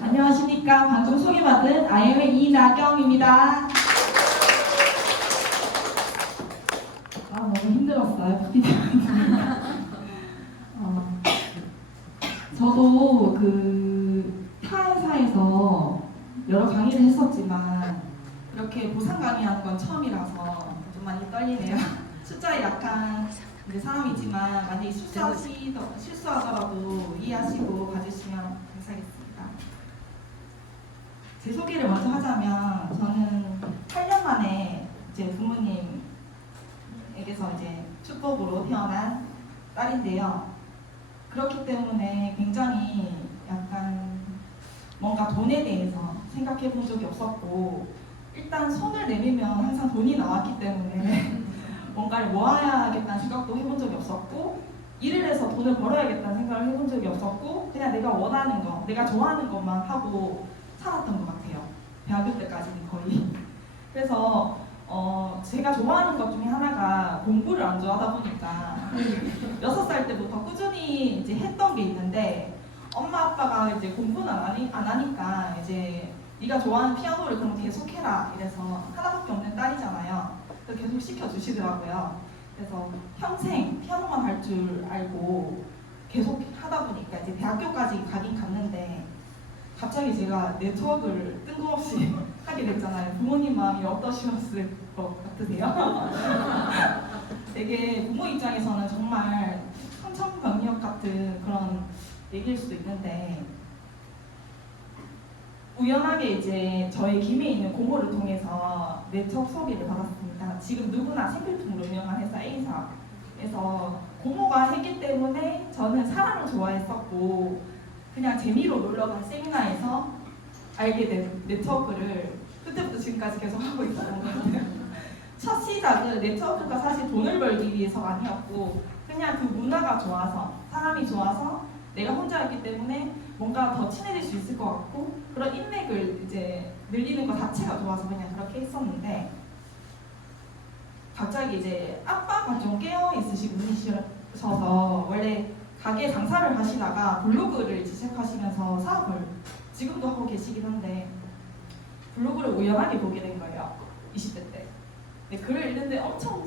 안녕하십니까. 방금 소개받은 IM의 이나경입니다. 너무 힘들었어요. 저도 타 회사에서 여러 강의를 했었지만 이렇게 보상 강의하는 건 처음이라서 좀 많이 떨리네요. 숫자에 약한 사람이지만 만약에 실수하더라도 이해하시고 봐주시면 감사하겠습니다. 제 소개를 먼저 하자면 저는 8년 만에 이제 부모님에게서 이제 축복으로 태어난 딸인데요. 그렇기 때문에 굉장히 약간 뭔가 돈에 대해서 생각해 본 적이 없었고, 일단 손을 내밀면 항상 돈이 나왔기 때문에 뭔가를 모아야겠다는 생각도 해본 적이 없었고, 일을 해서 돈을 벌어야겠다는 생각을 해본 적이 없었고, 그냥 내가 원하는 거, 내가 좋아하는 것만 하고 살았던 것 같아요. 대학교 때까지는 거의. 그래서 제가 좋아하는 것 중에 하나가 공부를 안 좋아하다 보니까 6살 때부터 꾸준히 이제 했던 게 있는데, 엄마 아빠가 이제 공부는 안 하니까 이제 네가 좋아하는 피아노를 그럼 계속 해라 이래서, 하나밖에 없는 딸이잖아요. 그래서 계속 시켜주시더라고요. 그래서 평생 피아노만 할 줄 알고 계속 하다 보니까 이제 대학교까지 가긴 갔는데, 갑자기 제가 네트워크를 뜬금없이 하게 됐잖아요. 부모님 마음이 어떠셨을 것 같으세요? 되게 부모 입장에서는 정말 천천병력 같은 그런 얘기일 수도 있는데, 우연하게 이제 저희 김해 있는 고모를 통해서 네트워크 소개를 받았습니다. 지금 누구나 생필품으로 유명한 회사 A사에서 고모가 했기 때문에 저는 사람을 좋아했었고, 그냥 재미로 놀러간 세미나에서 알게 된 네트워크를 그때부터 지금까지 계속 하고 있었던 것 같아요. 첫 시작은 네트워크가 사실 돈을 벌기 위해서가 아니었고, 그냥 그 문화가 좋아서, 사람이 좋아서, 내가 혼자 있기 때문에 뭔가 더 친해질 수 있을 것 같고, 그런 인맥을 이제 늘리는 것 자체가 좋아서 그냥 그렇게 했었는데, 갑자기 이제 아빠가 좀 깨어 있으신 분이셔서 원래 가게 장사를 하시다가 블로그를 시작하시면서 사업을 지금도 하고 계시긴 한데, 블로그를 우연하게 보게 된 거예요. 20대 때. 근데 글을 읽는데 엄청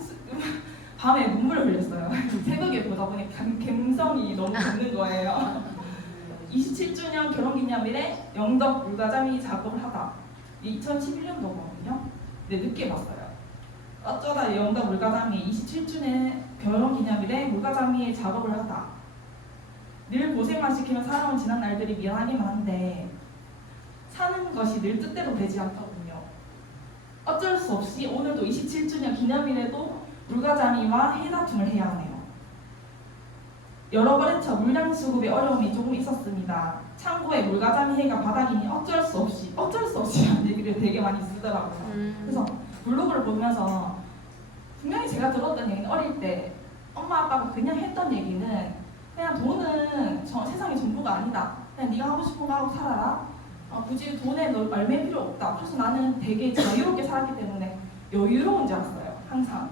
밤에 눈물을 흘렸어요. 새벽에 보다 보니 감성이 너무 돋는 거예요. 27주년 결혼기념일에 영덕 물가자미 작업을 하다. 2011년도거든요. 근데 늦게 봤어요. 어쩌다 영덕 물가자미 27주년 결혼기념일에 물가자미 작업을 하다. 늘 고생만 시키면 살아온 지난 날들이 미안하기만 한데, 사는 것이 늘 뜻대로 되지 않더군요. 어쩔 수 없이 오늘도 27주년 기념일에도 물가자미와 해다툼을 해야 하네요. 여러 번 헤쳐 물량 수급에 어려움이 조금 있었습니다. 창고에 물가자미 해가 바닥이니 어쩔 수 없이 하는 얘기를 되게 많이 쓰더라고요. 그래서 블로그를 보면서 분명히 제가 들었던 얘기는, 어릴 때 엄마 아빠가 그냥 했던 얘기는, 그냥 돈은 세상의 전부가 아니다. 그냥 네가 하고 싶은 거 하고 살아라. 굳이 돈에 얼매 필요 없다. 그래서 나는 되게 자유롭게 살았기 때문에 여유로운 줄 알았어요. 항상.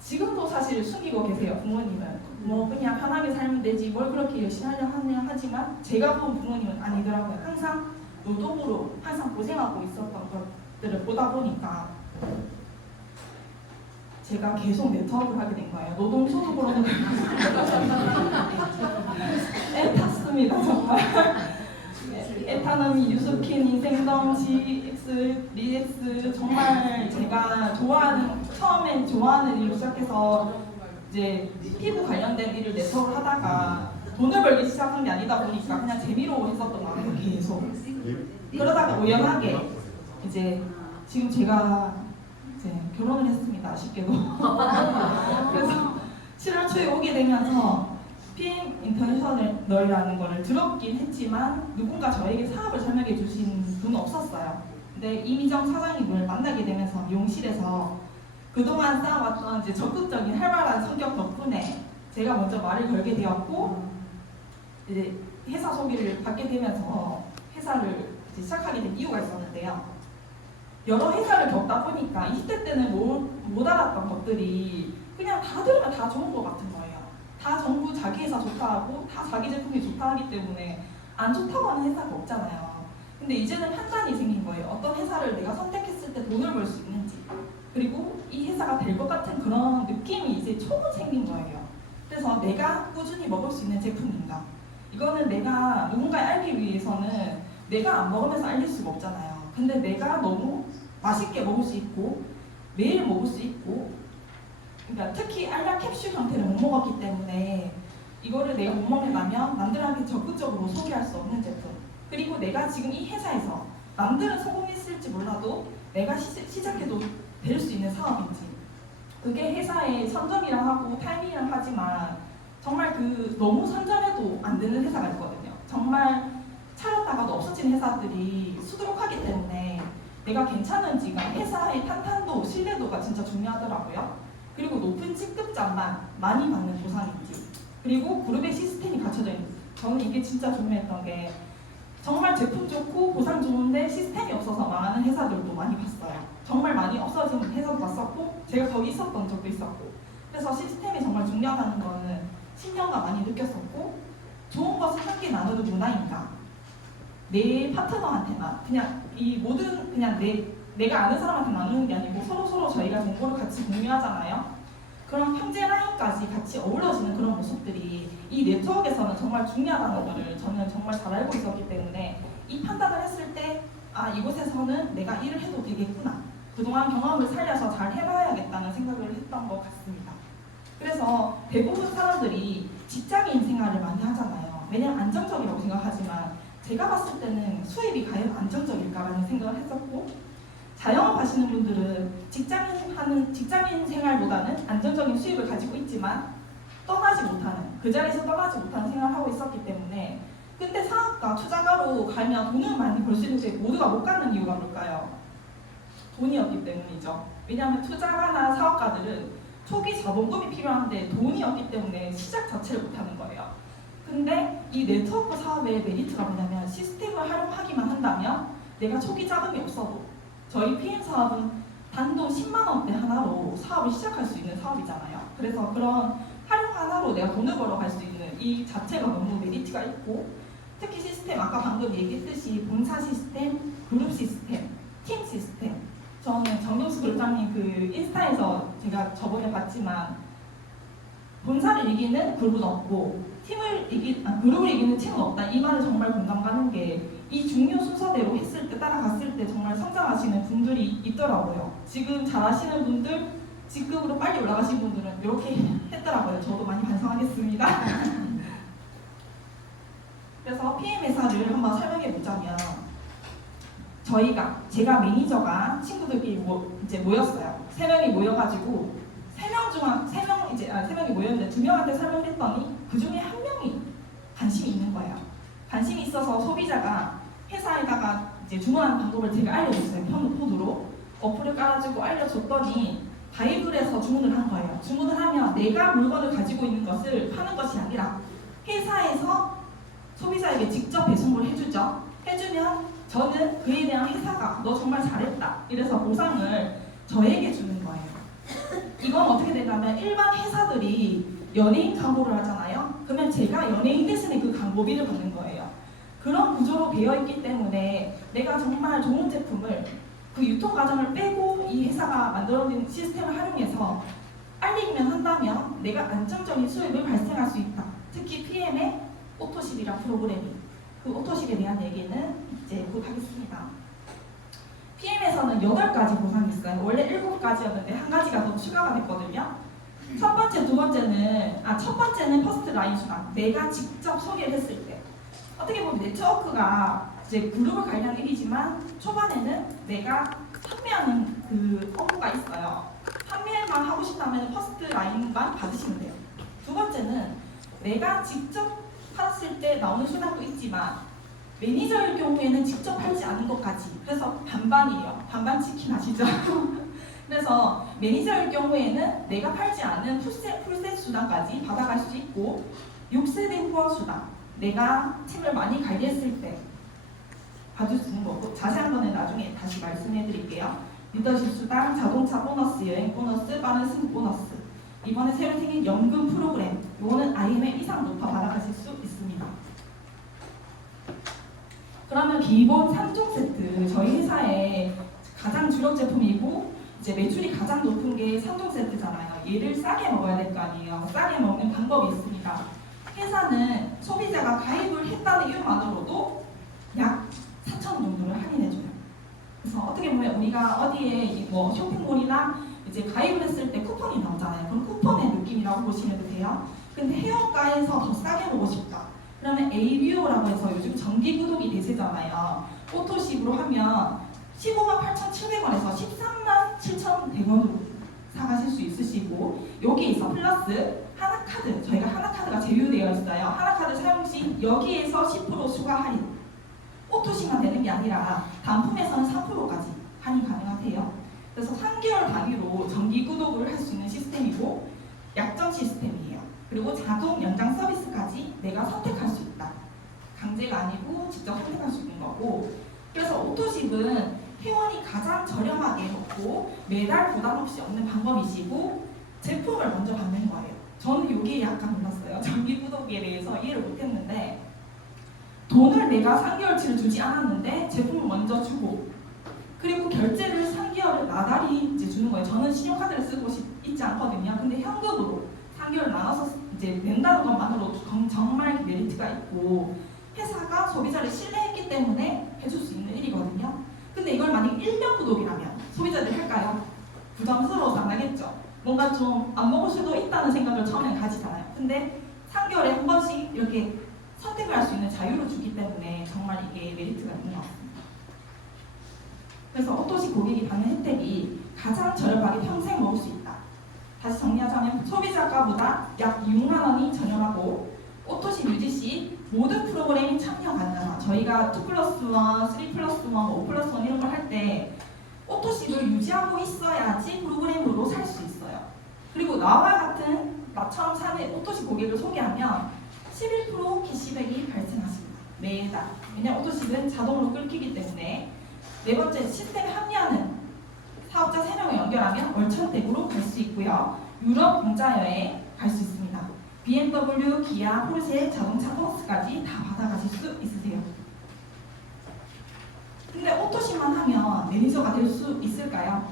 지금도 사실 숨기고 계세요. 부모님은 뭐 그냥 편하게 살면 되지 뭘 그렇게 열심히 하려 하냐 하지만, 제가 본 부모님은 아니더라고요. 항상 노동으로 항상 고생하고 있었던 것들을 보다 보니까 제가 계속 네트워크를 하게 된 거예요. 노동소득으로는 애탔습니다. 정말. 에타노미, 유스킨, 인생덤, GX, 리엑스, 정말 제가 처음엔 좋아하는 일로 시작해서 이제 피부 관련된 일을 네트워크를 하다가 돈을 벌기 시작한 게 아니다 보니까 그냥 재미로 했었던 것 같아요. 계속. 그러다가 우연하게 이제 지금 제가 이제 결혼을 했습니다. 아쉽게도. 그래서 7월 초에 오게 되면서 PM 인터내셔널이라는 거를 들었긴 했지만, 누군가 저에게 사업을 설명해 주신 분은 없었어요. 근데 이미정 사장님을 만나게 되면서 미용실에서 그동안 쌓아왔던 이제 적극적인 활발한 성격 덕분에 제가 먼저 말을 걸게 되었고, 이제 회사 소개를 받게 되면서 회사를 이제 시작하게 된 이유가 있었는데요. 여러 회사를 겪다 보니까 20대 때는 못 알았던 것들이 그냥 다 들으면 다 좋은 것 같은 거예요. 다 전부 자기 회사 좋다 하고 다 자기 제품이 좋다 하기 때문에 안 좋다고 하는 회사가 없잖아요. 근데 이제는 판단이 생긴 거예요. 어떤 회사를 내가 선택했을 때 돈을 벌 수 있는지, 그리고 이 회사가 될 것 같은 그런 느낌이 이제 초고 생긴 거예요. 그래서 내가 꾸준히 먹을 수 있는 제품인가, 이거는 내가 누군가에 알기 위해서는 내가 안 먹으면서 알릴 수가 없잖아요. 근데 내가 너무 맛있게 먹을 수 있고 매일 먹을 수 있고, 그러니까 특히 알약 캡슐 형태를 못 먹었기 때문에 이거를 내가 못 먹는다면 남들한테 적극적으로 소개할 수 없는 제품, 그리고 내가 지금 이 회사에서 남들은 성공했을지 몰라도 내가 시작해도 될 수 있는 사업인지, 그게 회사의 선점이랑 하고 타이밍이랑 하지만 정말 그 너무 선점해도 안 되는 회사가 있거든요. 정말 차렸다가도 없어진 회사들이 수두룩하기 때문에 내가 괜찮은지가, 회사의 탄탄도, 신뢰도가 진짜 중요하더라고요. 그리고 높은 직급장만 많이 받는 보상인지, 그리고 그룹의 시스템이 갖춰져 있는지. 저는 이게 진짜 중요했던 게, 정말 제품 좋고 보상 좋은데 시스템이 없어서 망하는 회사들도 많이 봤어요. 정말 많이 없어진 회사도 봤었고 제가 거기 있었던 적도 있었고, 그래서 시스템이 정말 중요하다는 거는 10년간 많이 느꼈었고, 좋은 것을 함께 나누는 문화인가, 내 파트너한테만 그냥 이 모든 그냥 내가 아는 사람한테 나누는 게 아니고 서로 저희가 정보를 같이 공유하잖아요. 그런 형제 라인까지 같이 어우러지는 그런 모습들이 이 네트워크에서는 정말 중요하다는 것을 저는 정말 잘 알고 있었기 때문에 이 판단을 했을 때, 아, 이곳에서는 내가 일을 해도 되겠구나, 그동안 경험을 살려서 잘 해봐야겠다는 생각을 했던 것 같습니다. 그래서 대부분 사람들이 직장인 생활을 많이 하잖아요. 왜냐면 안정적이라고 생각하지만 제가 봤을 때는 수입이 과연 안정적일까라는 생각을 했었고, 자영업 하시는 분들은 직장인 생활보다는 안정적인 수입을 가지고 있지만 떠나지 못하는, 그 자리에서 떠나지 못하는 생활을 하고 있었기 때문에, 근데 사업가, 투자가로 가면 돈을 많이 벌 수 있는데 모두가 못 가는 이유가 뭘까요? 돈이 없기 때문이죠. 왜냐하면 투자가나 사업가들은 초기 자본금이 필요한데 돈이 없기 때문에 시작 자체를 못하는 거예요. 근데 이 네트워크 사업의 메리트가 뭐냐면, 시스템을 활용하기만 한다면 내가 초기 자금이 없어도, 저희 PM 사업은 단돈 10만 원대 하나로 사업을 시작할 수 있는 사업이잖아요. 그래서 그런 활용 하나로 내가 돈을 벌어갈 수 있는 이 자체가 너무 메리트가 있고, 특히 시스템, 아까 방금 얘기했듯이 본사 시스템, 그룹 시스템, 팀 시스템. 저는 정경수 그룹장님 그 인스타에서 제가 저번에 봤지만, 본사를 이기는 그룹은 없고 그룹을 이기는 팀은 없다, 이 말을 정말 공감 가는 게, 이 중요 순서대로 했을 때, 따라갔을 때 정말 성장하시는 분들이 있더라고요. 지금 잘하시는 분들, 직급으로 빨리 올라가신 분들은 이렇게 했더라고요. 저도 많이 반성하겠습니다. 그래서 PM 회사를 한번 설명해 보자면, 제가 매니저가 친구들끼리 이제 모였어요. 3명이 모여가지고 3명이 모였는데 2명한테 설명을 했더니 그 중에 1명이 관심이 있는 거예요. 관심이 있어서 소비자가 회사에다가 이제 주문하는 방법을 제가 알려줬어요. 폰으로 어플을 깔아주고 알려줬더니 가입을 해서 주문을 한 거예요. 주문을 하면 내가 물건을 가지고 있는 것을 파는 것이 아니라 회사에서 소비자에게 직접 배송을 해주죠. 해주면 저는 그에 대한 회사가 너 정말 잘했다, 이래서 보상을 저에게 주는 거예요. 이건 어떻게 되냐면, 일반 회사들이 연예인 광고를 하잖아요. 그러면 제가 연예인 대신에 그 광고비를 받는 거예요. 그런 구조로 되어 있기 때문에 내가 정말 좋은 제품을 그 유통 과정을 빼고 이 회사가 만들어진 시스템을 활용해서 알리기만 한다면 내가 안정적인 수익을 발생할 수 있다. 특히 PM의 오토십이란 프로그램이, 그 오토십에 대한 얘기는 이제 곧 하겠습니다. PM에서는 8가지 보상이 있어요. 원래 7가지였는데 한 가지가 더 추가가 됐거든요. 첫 번째는 퍼스트 라인 수당. 내가 직접 소개를 했을 때. 어떻게 보면 네트워크가 이제 그룹을 관리하는 일이지만, 초반에는 내가 판매하는 그 업무가 있어요. 판매만 하고 싶다면 퍼스트 라인만 받으시면 돼요. 두 번째는 내가 직접 팔았을 때 나오는 수당도 있지만, 매니저일 경우에는 직접 팔지 않은 것까지, 그래서 반반이에요. 반반 치킨 아시죠? 그래서 매니저일 경우에는 내가 팔지 않은 풀셋 수당까지 받아갈 수 있고, 6세대 후원 수당, 내가 팀을 많이 관리했을 때 받을 수 있는 거고 자세한 거는 나중에 다시 말씀해 드릴게요. 리더십 수당, 자동차 보너스, 여행 보너스, 빠른 승 보너스. 이번에 새로 생긴 연금 프로그램. 이거는 IMF 이상부터 받아가실 수 있습니다. 그러면 기본 3종 세트. 저희 회사의 가장 주력 제품이고 이제 매출이 가장 높은 게 3종 세트잖아요. 얘를 싸게 먹어야 될 거 아니에요. 싸게 먹는 방법이 있습니다. 회사는 소비자가 가입을 했다는 이유만으로도 약 4,000원 정도를 할인해줘요. 그래서 어떻게 보면 우리가 어디에 뭐 쇼핑몰이나 이제 가입을 했을 때 쿠폰이 나오잖아요. 그럼 쿠폰의 느낌이라고 보시면 돼요. 근데 해외가에서 더 싸게 보고 싶다. 그러면 ABO라고 해서 요즘 정기 구독이 대세잖아요. 오토십으로 하면 15만 8,700원에서 13만 7,100원으로 사가실 수 있으시고 여기에서 플러스 하나카드, 저희가 하나카드가 제휴되어 있어요. 하나카드 사용 시 여기에서 10% 추가 할인. 오토십만 되는 게 아니라 단품에서는 3%까지 할인 가능하세요. 그래서 3개월 단위로 정기 구독을 할 수 있는 시스템이고 약정 시스템이에요. 그리고 자동 연장 서비스까지 내가 선택할 수 있다. 강제가 아니고 직접 선택할 수 있는 거고 그래서 오토십은 회원이 가장 저렴하게 먹고 매달 부담 없이 얻는 방법이시고 제품을 먼저 받는 거예요. 저는 여기에 약간 놀랐어요. 정기 구독에 대해서 이해를 못했는데 돈을 내가 3개월치를 주지 않았는데 제품을 먼저 주고 그리고 결제를 3개월을 나달이 이제 주는 거예요. 저는 신용카드를 쓰고 있지 않거든요. 근데 현금으로 3개월 나눠서 이제 낸다는 것만으로도 정말 메리트가 있고 회사가 소비자를 신뢰했기 때문에 해줄 수 있는 일이거든요. 근데 이걸 만약 1년 구독이라면 소비자들이 할까요? 부담스러워서 안 하겠죠. 뭔가 좀 안 먹을 수도 있다는 생각을 처음에 가지잖아요. 근데 3개월에 한 번씩 이렇게 선택을 할 수 있는 자유를 주기 때문에 정말 이게 메리트가 있는 것 같습니다. 그래서 오토십 고객이 받는 혜택이 가장 저렴하게 평생 먹을 수 있다. 다시 정리하자면 소비자가보다 약 6만 원이 저렴하고 오토십 유지 시 모든 프로그램이 참여 가능하다. 저희가 2+1, 3+1, 5+1 이런 걸 할 때 오토십을 유지하고 있어야지 프로그램으로 살 수 있어요. 그리고 나와 같은 나처럼 사는 오토십 고객을 소개하면 11% 캐시백이 발생하십니다. 매달. 왜냐하면 오토십은 자동으로 끊기기 때문에 네 번째 시스템에 합류하는 사업자 3명을 연결하면 월천댁으로 갈 수 있고요. 유럽 공짜여행 갈 수 있습니다. BMW, 기아, 포르쉐 자동차 보너스까지 다 받아가실 수 있으세요. 근데 오토십만 하면 매니저가 될 수 있을까요?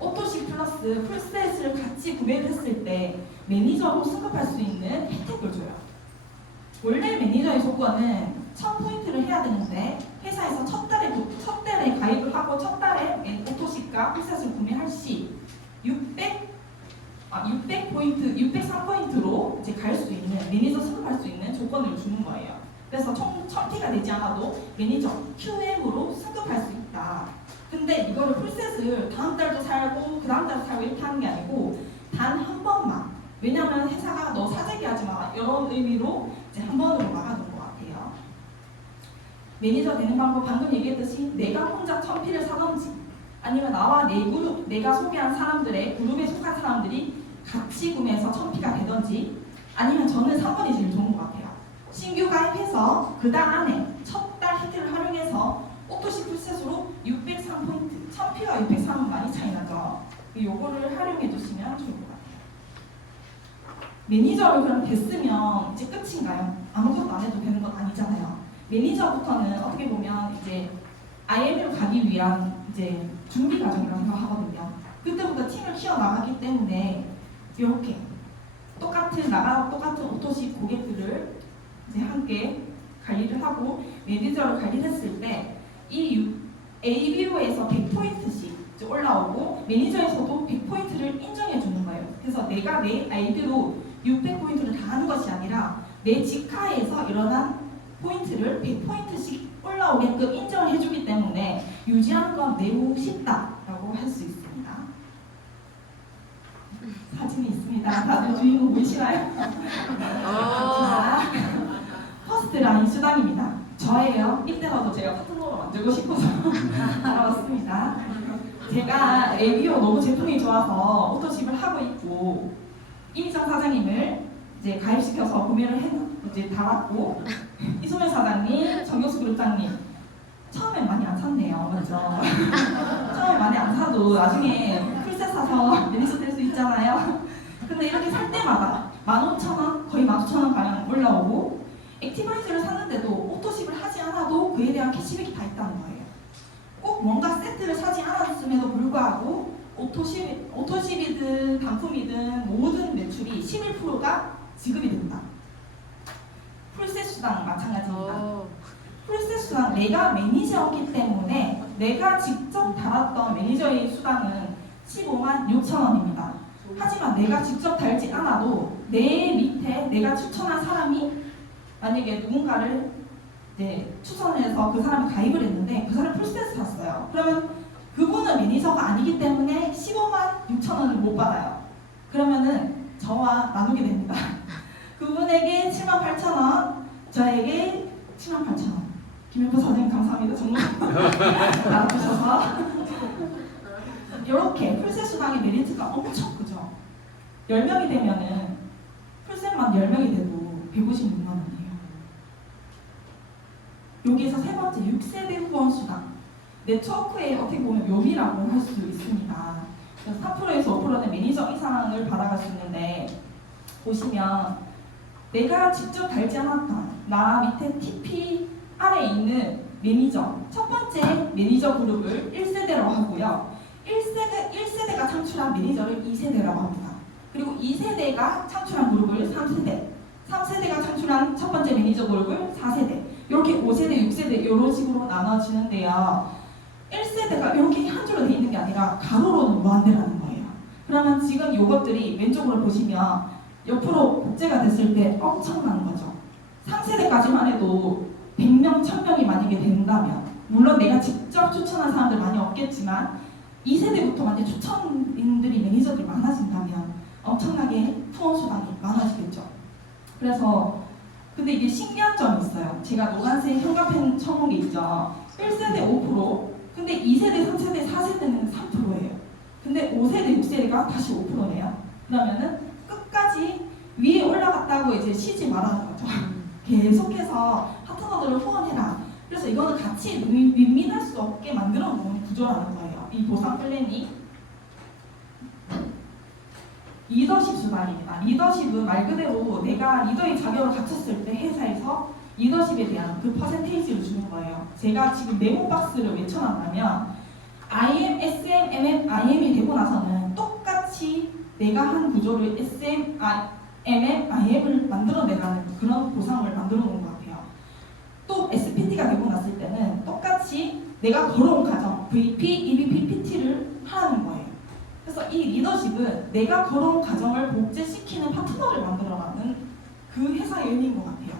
오토십 플러스 풀셋을 같이 구매를 했을 때 매니저로 승급할 수 있는 혜택을 줘요. 원래 매니저의 조건은 1000포인트를 해야 되는데 회사에서 첫 달에 가입을 하고 첫 달에 오토십과 풀셋을 구매할 시 600포인트, 603포인트로 이제 갈 수 있는 매니저 승급할 수 있는 조건을 주는 거예요. 그래서 총 1000T가 되지 않아도 매니저 QM으로 승급할 수 있다. 근데 이거를 풀셋을 다음 달도 살고 그 다음 달도 살고 이렇게 하는 게 아니고 단 한 번만. 왜냐면 회사가 너 사재기 하지 마 이런 의미로 이제 한 번으로 막아놓은 것 같아요. 매니저 되는 방법 방금 얘기했듯이 내가 혼자 1000P를 사던지 아니면 나와 내 그룹, 내가 소개한 사람들의 그룹에 속한 사람들이 같이 구매해서 1000P가 되던지 아니면 저는 3번이 제일 좋은 것 같아요. 신규 가입해서 그 달 안에 첫 달 혜택을 활용해서 오토십 풀셋으로 603포인트, 1000P와 603은 많이 차이 나죠. 요거를 활용해 주시면 좋을 것 같아요. 매니저를 그럼 됐으면 이제 끝인가요? 아무것도 안 해도 되는 건 아니잖아요. 매니저부터는 어떻게 보면 이제 IM으로 가기 위한 이제 준비 과정이라고 생각하거든요. 그때부터 팀을 키워나가기 때문에 이렇게 똑같은 오토십 고객들을 이제 함께 관리를 하고 매니저를 관리했을 때 이 ABO에서 100포인트씩 올라오고 매니저에서도 100포인트를 인정해 주는 거예요. 그래서 내가 내 아이디로 600포인트를 다 하는 것이 아니라 내 직하에서 일어난 포인트를 100포인트씩 올라오게끔 인정을 해주기 때문에 유지하는 건 매우 쉽다라고 할 수 있습니다. 사진이 있습니다. 다들 주인공 보이시나요? 자, 퍼스트 라인 수당입니다. 저예요. 이때라도 제가 파트너로 만들고 싶어서 알아봤습니다. 제가 ABO 너무 제품이 좋아서 오토십을 하고 있고 이미정 사장님을 이제 가입시켜서 구매를 이제 달았고 이소면 사장님, 정경수 그룹장님 처음엔 많이 안 샀네요. 맞죠? 처음에 많이 안 사도 나중에 풀셋 사서 매니저 될 수 있잖아요. 근데 이렇게 살 때마다 15,000원, 거의 19,000원 가량 올라오고 액티바이저를 샀는데도 오토십을 하지 않아도 그에 대한 캐시백이 다 있다는 거예요. 꼭 뭔가 세트를 사지 않았음에도 불구하고 오토십이든 단품이든 모든 매출이 11%가 지급이 된다. 풀셋 수당 마찬가지입니다. 풀셋 수당, 내가 매니저였기 때문에 내가 직접 달았던 매니저의 수당은 15만 6천 원입니다. 하지만 내가 직접 달지 않아도 내 밑에 내가 추천한 사람이 만약에 누군가를 추천해서 그 사람이 가입을 했는데 그 사람이 풀셋을 샀어요. 그러면 그분은 매니저가 아니기 때문에 15만 6천 원을 못 받아요. 그러면은 저와 나누게 됩니다. 그분에게 7만 8천 원, 저에게 7만 8천 원. 김현보 사장님 감사합니다. 정말 나눠주셔서 이렇게 풀셋 수당의 메리트가 엄청 크죠. 10명이 되면은 풀셋만 10명이 돼도 156만 원이에요. 여기에서 세 번째 6세대 후원 수당. 네트워크의 어떻게 보면 묘미라고 할 수 있습니다. 그래서 3%에서 5%는 매니저 이상을 받아갈 수 있는데 보시면 내가 직접 달지 않았던 나 밑에 TP 아래에 있는 매니저 첫 번째 매니저 그룹을 1세대라고 하고요. 1세대가 창출한 매니저를 2세대라고 합니다. 그리고 2세대가 창출한 그룹을 3세대, 3세대가 창출한 첫 번째 매니저 그룹을 4세대, 이렇게 5세대, 6세대 이런 식으로 나눠지는데요. 1세대가 이렇게 한 줄로 되어 있는 게 아니라 가로로는 무한대라는 거예요. 그러면 지금 이것들이 왼쪽으로 보시면 옆으로 복제가 됐을 때 엄청난 거죠. 3세대까지만 해도 100명, 1000명이 만약에 된다면 물론 내가 직접 추천한 사람들 많이 없겠지만 2세대부터 만약에 추천인들이 매니저들이 많아진다면 엄청나게 후원 수당이 많아지겠죠. 그래서 근데 이게 신기한 점이 있어요. 제가 노란색 형광펜 쳐놓은 게 있죠. 1세대 5%, 근데 2세대, 3세대, 4세대는 3%예요. 근데 5세대, 6세대가 다시 5%네요. 그러면은 끝까지 위에 올라갔다고 이제 쉬지 말라는 거죠. 계속해서 파트너들을 후원해라. 그래서 이거는 같이 윈윈할 수 없게 만들어 놓은 구조라는 거예요. 이 보상 플랜이. 리더십 수당입니다. 리더십은 말 그대로 내가 리더의 자격을 갖췄을 때 회사에서 리더십에 대한 그 퍼센테이지를 주는 거예요. 제가 지금 메모 박스를 외쳐놨다면 IM, SM, MM, IM이 되고 나서는 똑같이 내가 한 구조를 SM, MM, IM을 만들어내라는 그런 보상을 만들어 놓은 것 같아요. 또 SPT가 되고 났을 때는 똑같이 내가 걸어온 과정, VP, EVP, PT를 하라는 거예요. 그래서 이 리더십은 내가 걸어온 과정을 복제시키는 파트너를 만들어가는 그 회사의 의미인 것 같아요.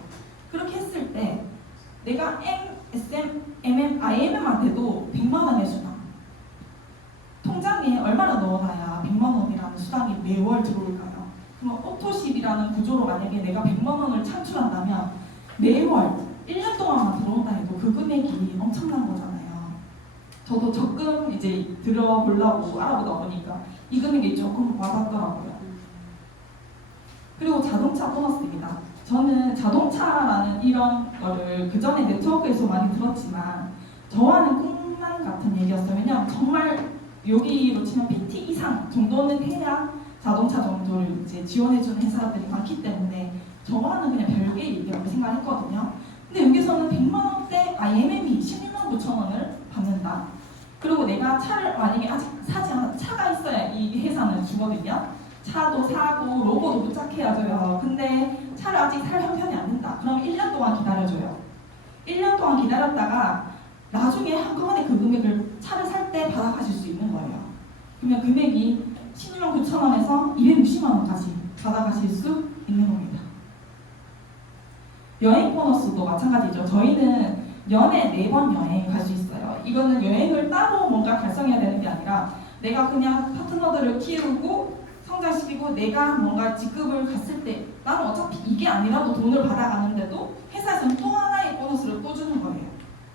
그렇게 했을 때 내가 M, SM, MM, IM만 돼도 100만 원의 수당. 통장에 얼마나 넣어놔야 100만 원이라는 수당이 매월 들어올까요? 그럼 오토십이라는 구조로 만약에 내가 100만 원을 창출한다면 매월 1년 동안만 들어온다 해도 그 금액이 엄청난 거잖아요. 저도 적금 이제 들어보려고 알아보다 보니까 이 금액이 조금 와닿더라고요. 그리고 자동차 보너스입니다. 저는 자동차라는 이런 거를 그 전에 네트워크에서 많이 들었지만 저와는 꿈만 같은 얘기였어요. 왜냐하면 정말 여기로 치면 PT 이상 정도는 해야 자동차 정도를 이제 지원해주는 회사들이 많기 때문에 저와는 그냥 별개의 얘기라고 생각했거든요. 근데 여기서는 100만 원대 IMM이 16만 9천 원을 받는다. 그리고 내가 차를 만약에 아직 사지 않은 차가 있어야 이 회사는 주거든요. 차도 사고 로고도 부착해야줘요. 근데 차를 아직 살 형편이 안 된다. 그럼 1년 동안 기다려줘요. 1년 동안 기다렸다가 나중에 한꺼번에 그 금액을 차를 살 때 받아가실 수 있는 거예요. 그러면 금액이 16만 9천 원에서 260만 원까지 받아가실 수 있는 겁니다. 여행 보너스도 마찬가지죠. 저희는 연에 4번 여행 갈 수 있어요. 이거는 여행을 따로 뭔가 달성해야 되는 게 아니라 내가 그냥 파트너들을 키우고 성장시키고 내가 뭔가 직급을 갔을 때 나는 어차피 이게 아니라도 돈을 받아가는데도 회사에서는 또 하나의 보너스를 또 주는 거예요.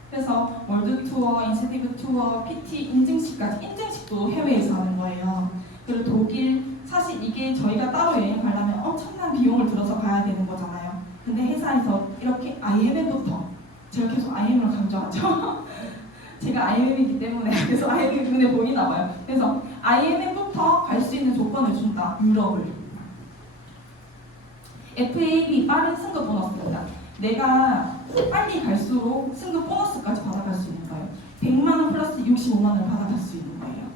그래서 월드 투어, 인센티브 투어, PT 인증식까지 인증식도 해외에서 하는 거예요. 그리고 독일 사실 이게 저희가 따로 여행 가려면 엄청난 비용을 들어서 가야 되는 거잖아요. 근데 회사에서 이렇게 IMM부터 제가 계속 IM을 강조하죠. 제가 IM이기 때문에 계속 IM이 눈에 보이나 봐요. 그래서 IMF부터 갈 수 있는 조건을 준다. 유럽을. FAB 빠른 승급 보너스입니다. 내가 빨리 갈수록 승급 보너스까지 받아갈 수 있는 거예요. 100만 원 플러스 65만 원을 받아갈 수 있는 거예요.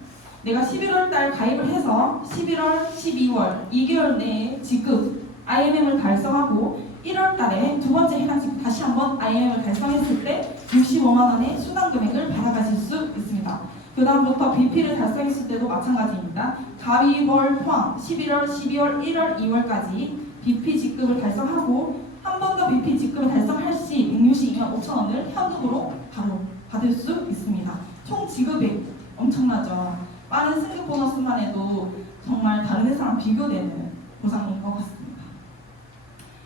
내가 11월 달 가입을 해서 11월, 12월 2개월 내에 지급 IMM을 달성하고 1월 달에 두 번째 해당직 다시 한번 IMM을 달성했을 때 65만 원의 수당 금액을 받아가실 수 있습니다. 그 다음부터 BP를 달성했을 때도 마찬가지입니다. 가위월 포함 11월, 12월, 1월, 2월까지 BP 직급을 달성하고 한 번 더 BP 직급을 달성할 시 162만 5천 원을 현금으로 바로 받을 수 있습니다. 총 지급액 엄청나죠. 빠른 승급 보너스만 해도 정말 다른 회사랑 비교되는 보상인 것 같습니다.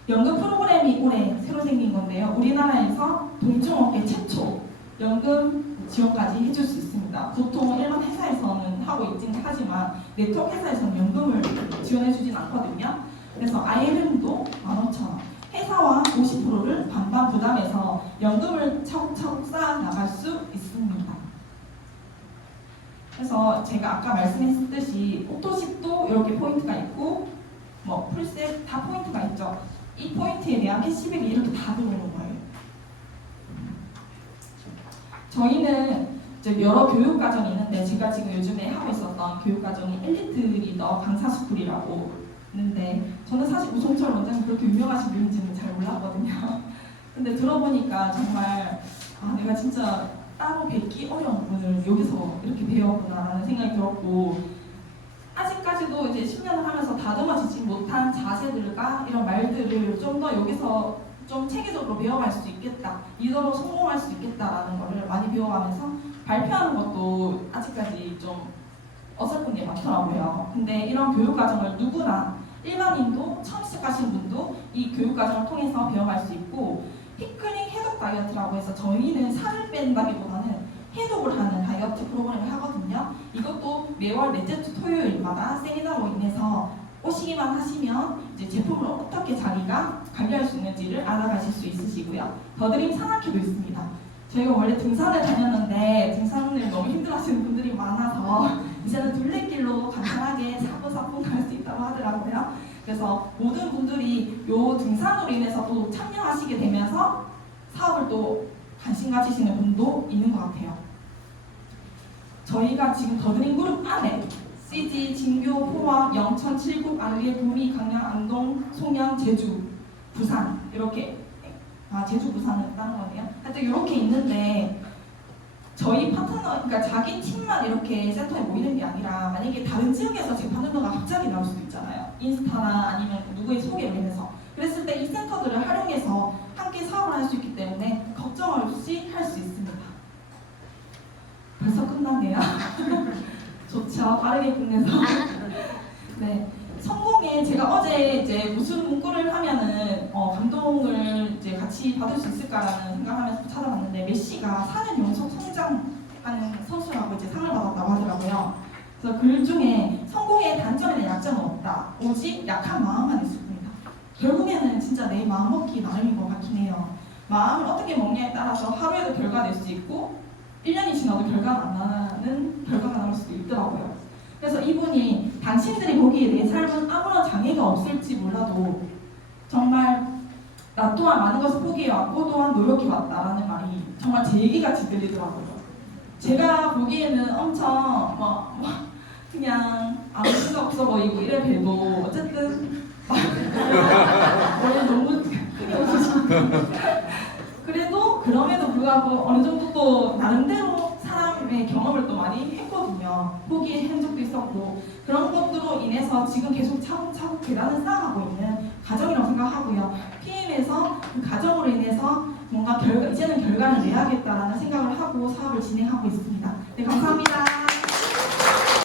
연금 프로그램이 올해 새로 생긴 건데요. 우리나라에서 동종업계 최초 연금 지원까지 해줄 수 있습니다. 보통 일반 회사에서는 하고 있긴 하지만 네트워크 회사에서는 연금을 지원해주진 않거든요. 그래서 IMM도 15,000원, 회사와 50%를 반반 부담해서 연금을 차곡차곡 쌓아 나갈 수 있습니다. 그래서 제가 아까 말씀했듯이 오토식도 이렇게 포인트가 있고 뭐 풀셋 다 포인트가 있죠. 이 포인트에 대한 캐시백이 이렇게 다 들어오는 거예요. 저희는 이제 여러 교육과정이 있는데 제가 지금 요즘에 하고 있었던 교육과정이 엘리트 리더 강사스쿨이라고 있는데 저는 사실 우성철 원장님 그렇게 유명하신 분인지는 잘 몰랐거든요. 근데 들어보니까 정말 내가 진짜 따로 뵙기 어려운 분을 여기서 이렇게 배웠구나라는 생각이 들었고 아직까지도 이제 10년을 하면서 다듬어지지 못한 자세들과 이런 말들을 좀 더 여기서 좀 체계적으로 배워갈 수 있겠다, 리더로 성공할 수 있겠다라는 거를 많이 배워가면서 발표하는 것도 아직까지 좀 어설픈 게 많더라고요. 근데 이런 교육 과정을 누구나 일반인도 처음 시작하신 분도 이 교육 과정을 통해서 배워갈 수 있고 피크닉 해독 다이어트라고 해서 저희는 살을 뺀다기보다는 해독을 하는 다이어트 프로그램을 하거든요. 이것도 매월 넷째 주 토요일마다 세미나로 인해서 오시기만 하시면 이제 제품을 어떻게 자기가 관리할 수 있는지를 알아가실 수 있으시고요. 더드림 산악회도 있습니다. 저희가 원래 등산을 다녔는데 등산을 너무 힘들어하시는 분들이 많아서 이제는 둘레길로 간단하게 사뿐사뿐 갈 수 있다고 하더라고요. 그래서 모든 분들이 요 등산으로 인해서 또 참여하시게 되면서 사업을 또 관심 가지시는 분도 있는 것 같아요. 저희가 지금 더드림 그룹 안에 CG, 진교, 포항, 영천, 칠곡, 안개, 구미, 강양, 안동, 송양, 제주, 부산 이렇게 제주, 부산은 다른 거네요. 하여튼 이렇게 있는데 저희 파트너, 그러니까 자기 팀만 이렇게 센터에 모이는 게 아니라 만약에 다른 지역에서 제 파트너가 갑자기 나올 수도 있잖아요. 인스타나 아니면 누구의 소개로 인해서. 그랬을 때 이 센터들을 활용해서 함께 사업을 할 수 있기 때문에 걱정 없이 할 수 있습니다. 벌써 끝났네요. 좋죠. 빠르게 끝내서. 네. 성공에 제가 어제 이제 무슨 문구를 하면은 감동을 이제 같이 받을 수 있을까라는 생각하면서 찾아봤는데 메시가 4년 연속 성장하는 선수라고 이제 상을 받았다고 하더라고요. 그래서 글 중에 성공의 단점이나 약점은 없다. 오직 약한 마음만 있을 뿐이다. 결국에는 진짜 내 마음 먹기 나름인 것 같긴 해요. 마음을 어떻게 먹냐에 따라서 하루에도 결과 낼 수 있고 1년이 지나도 결과가 안 나는 결과가 나올 수도 있더라고요. 그래서 이분이 당신들이 보기에 내 삶은 아무런 장애가 없을지 몰라도 정말 나 또한 많은 것을 포기해왔고 또한 노력해왔다라는 말이 정말 제 얘기같이 들리더라고요. 제가 보기에는 엄청 그냥 아무 생각 없어 보이고 이래 봬도 어쨌든 원래 너무 크게 웃으시는데 그래도 그럼에도 불구하고 어느 정도 또 나름대로 사람의 경험을 또 많이 했거든요. 포기한 적도 있었고 그런 것들로 인해서 지금 계속 차곡차곡 계단을 쌓아가고 있는 과정이라고 생각하고요. PM에서 그 과정으로 인해서 뭔가 이제는 결과를 내야겠다라는 생각을 하고 사업을 진행하고 있습니다. 네, 감사합니다.